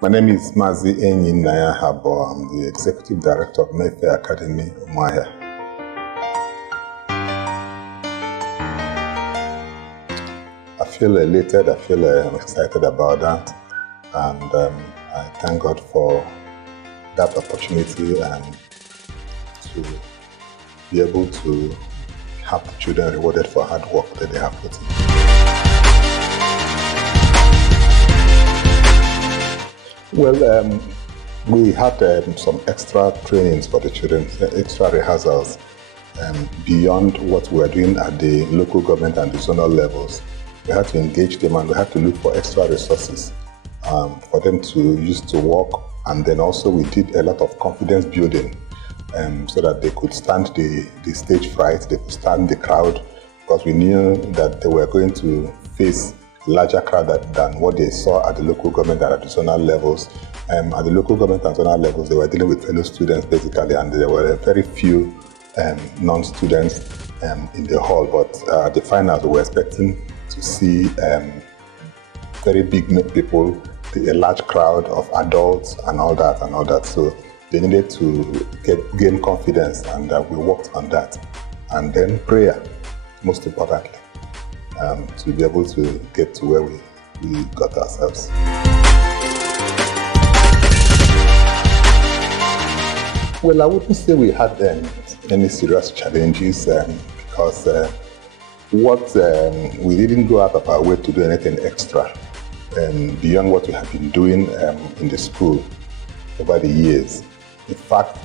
My name is Mazi Enyinnaya. I'm the Executive Director of Mayfair Academy, Enyinnaya. I feel elated, I feel excited about that, and I thank God for that opportunity and to be able to have the children rewarded for hard work that they have put in. Well, we had some extra trainings for the children, extra rehearsals, beyond what we were doing at the local government and the zonal levels. We had to engage them and we had to look for extra resources for them to use to work. And then also we did a lot of confidence building so that they could stand the stage fright, they could stand the crowd, because we knew that they were going to face larger crowd than what they saw at the local government and at the zonal levels. At the local government and zonal levels, they were dealing with fellow students basically, and there were very few non-students in the hall. But at the finals, we were expecting to see very big people, a large crowd of adults and all that. So they needed to gain confidence, and we worked on that. And then prayer, most importantly. To be able to get to where we got ourselves. Well, I wouldn't say we had any serious challenges because we didn't go out of our way to do anything extra beyond what we have been doing in the school over the years. In fact,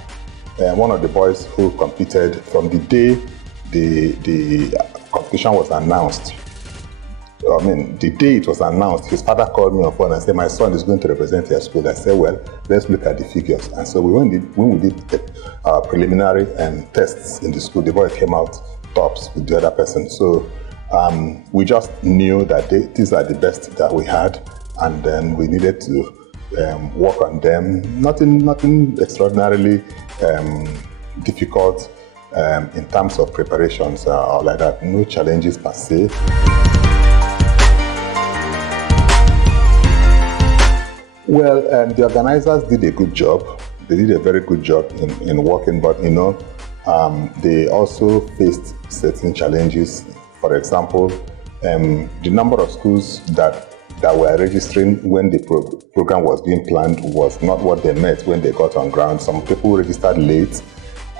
one of the boys who competed from the day the competition was announced, the day it was announced, his father called me on phone and said, my son is going to represent your school. I said, well, let's look at the figures. And so when we did preliminary tests in the school, the boy came out tops with the other person. So we just knew that these are the best that we had, and then we needed to work on them. Nothing extraordinarily difficult in terms of preparations or like that. No challenges per se. Well, the organizers did a good job. They did a very good job in working, but they also faced certain challenges. For example, the number of schools that were registering when the program was being planned was not what they met when they got on ground. Some people registered late,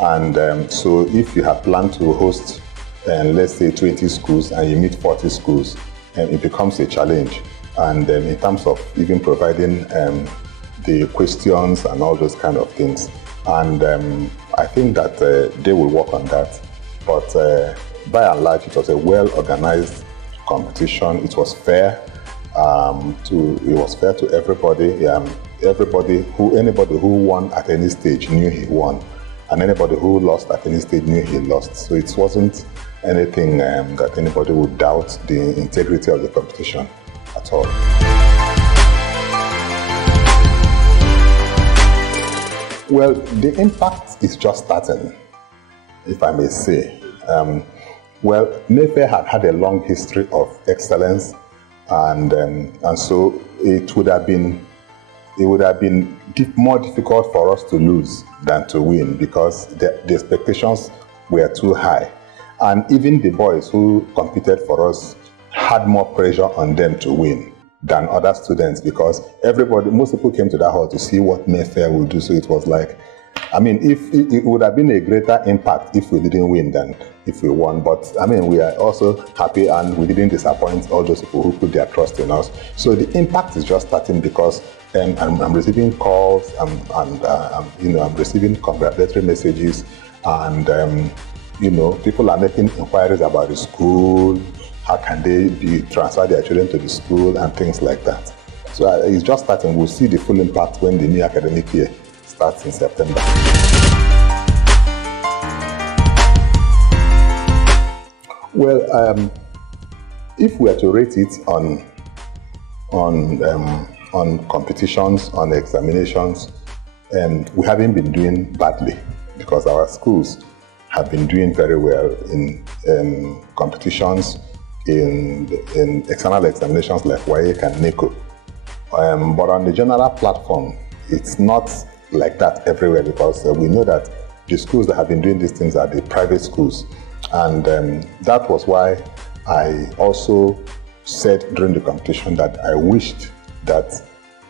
and so if you have planned to host, let's say 20 schools and you meet 40 schools, it becomes a challenge. And in terms of even providing the questions and all those kind of things. And I think that they will work on that. But by and large, it was a well-organized competition. It was fair. It was fair to everybody. Anybody who won at any stage knew he won, and anybody who lost at any stage knew he lost. So it wasn't anything that anybody would doubt the integrity of the competition at all. Well, the impact is just starting, if I may say. Well, Mayfair had a long history of excellence, and so it would have been more difficult for us to lose than to win, because the expectations were too high, and even the boys who competed for us had more pressure on them to win than other students, because most people came to that hall to see what Mayfair would do. So it was like, if it would have been a greater impact if we didn't win than if we won. But we are also happy, and we didn't disappoint all those people who put their trust in us. So the impact is just starting, because I'm receiving calls and I'm receiving congratulatory messages, and people are making inquiries about the school. How can they transfer their children to the school and things like that. So it's just starting. We'll see the full impact when the new academic year starts in September. Well, if we are to rate it on competitions, on examinations, we haven't been doing badly, because our schools have been doing very well in competitions, in external examinations like WAEC and NECO. But on the general platform, it's not like that everywhere, because we know that the schools that have been doing these things are the private schools. And that was why I also said during the competition that I wished that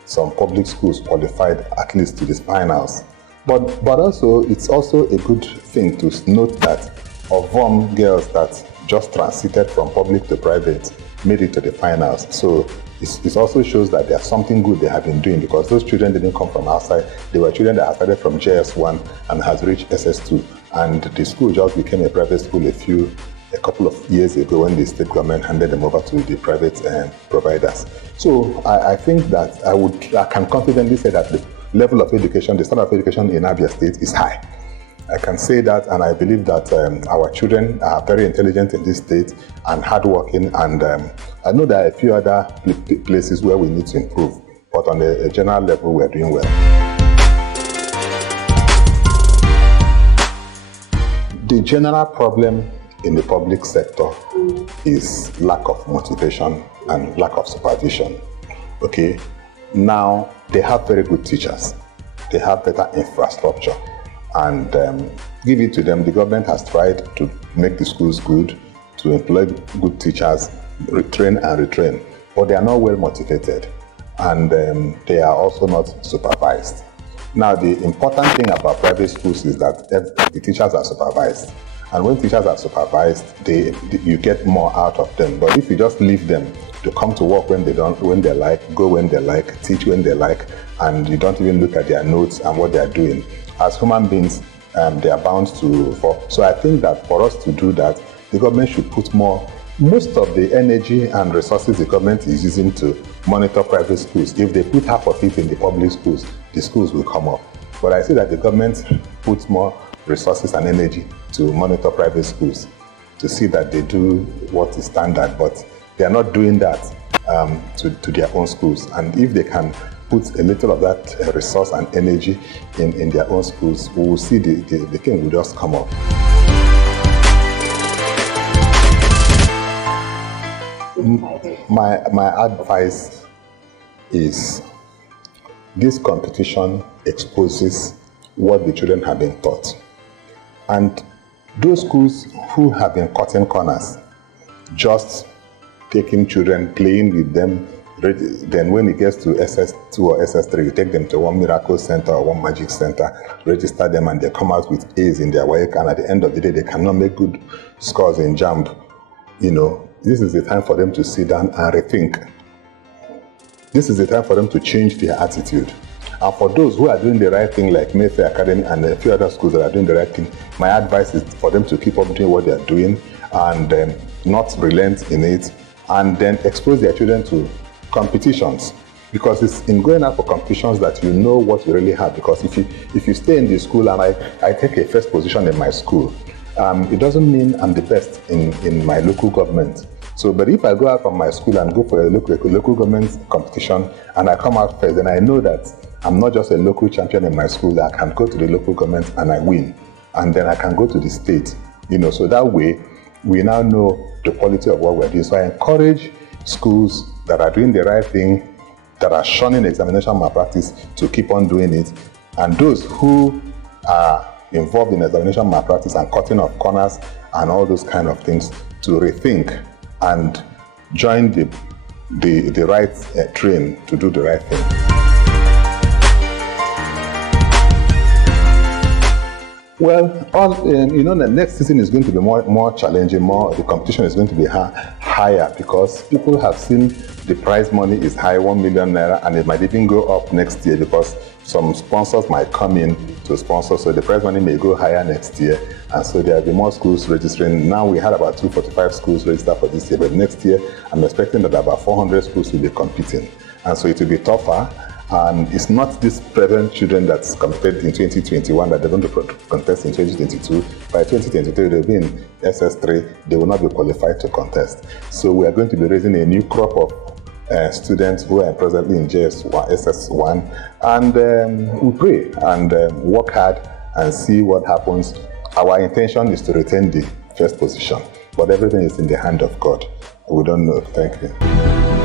some public schools qualified at least to the finals. But also, it's also a good thing to note that of girls that just transited from public to private made it to the finals. So it also shows that there's something good they have been doing, because those children didn't come from outside. They were children that had started from JS1 and has reached SS2. And the school just became a private school a couple of years ago when the state government handed them over to the private providers. So I think that I can confidently say that the level of education, the standard of education in Abia State is high. I can say that, and I believe that our children are very intelligent in this state and hardworking, and I know there are a few other places where we need to improve, but on a general level, we are doing well. The general problem in the public sector is lack of motivation and lack of supervision. Okay, now they have very good teachers, they have better infrastructure, and give it to them. The government has tried to make the schools good, to employ good teachers, retrain and retrain, but they are not well motivated, and they are also not supervised. Now, the important thing about private schools is that the teachers are supervised, and when teachers are supervised, you get more out of them. But if you just leave them to come to work when they like, go when they like, teach when they like, and you don't even look at their notes and what they are doing, as human beings, they are bound to fall. So I think that for us to do that, the government should put most of the energy and resources the government is using to monitor private schools. If they put half of it in the public schools, the schools will come up. But I see that the government puts more resources and energy to monitor private schools, to see that they do what is standard, but they are not doing that to their own schools. And if they can put a little of that resource and energy in their own schools, we will see the thing will just come up. My advice is this competition exposes what the children have been taught. And those schools who have been cutting corners, just taking children, playing with them, then when it gets to SS2 or SS3, you take them to one miracle center or one magic center, register them, and they come out with A's in their work, and at the end of the day, they cannot make good scores in JAMB. You know, this is the time for them to sit down and rethink. This is the time for them to change their attitude. And for those who are doing the right thing, like Mayfair Academy and a few other schools that are doing the right thing, my advice is for them to keep up doing what they are doing and not relent in it, and then expose their children to competitions, because it's in going out for competitions that you know what you really have. Because if you stay in the school and I take a first position in my school, it doesn't mean I'm the best in my local government. So, but if I go out from my school and go for a local government competition and I come out first, then I know that I'm not just a local champion in my school. I can go to the local government and I win, and then I can go to the state. You know, so that way we now know the quality of what we're doing. So I encourage schools that are doing the right thing, that are shunning examination malpractice, to keep on doing it. And those who are involved in examination malpractice and cutting of corners and all those kind of things, to rethink and join the right train to do the right thing. Well, the next season is going to be more challenging. The competition is going to be higher, because people have seen the prize money is high, 1 million naira, and it might even go up next year because some sponsors might come in to sponsor, so the prize money may go higher next year, and so there will be more schools registering. Now we had about 245 schools registered for this year, but next year I'm expecting that about 400 schools will be competing, and so it will be tougher. And it's not these present children that's competed in 2021 that they're going to contest in 2022. By 2023, they'll be in SS3. They will not be qualified to contest. So we are going to be raising a new crop of students who are presently in JS1, SS1. And we pray and work hard and see what happens. Our intention is to retain the first position, but everything is in the hand of God. We don't know. Thank you.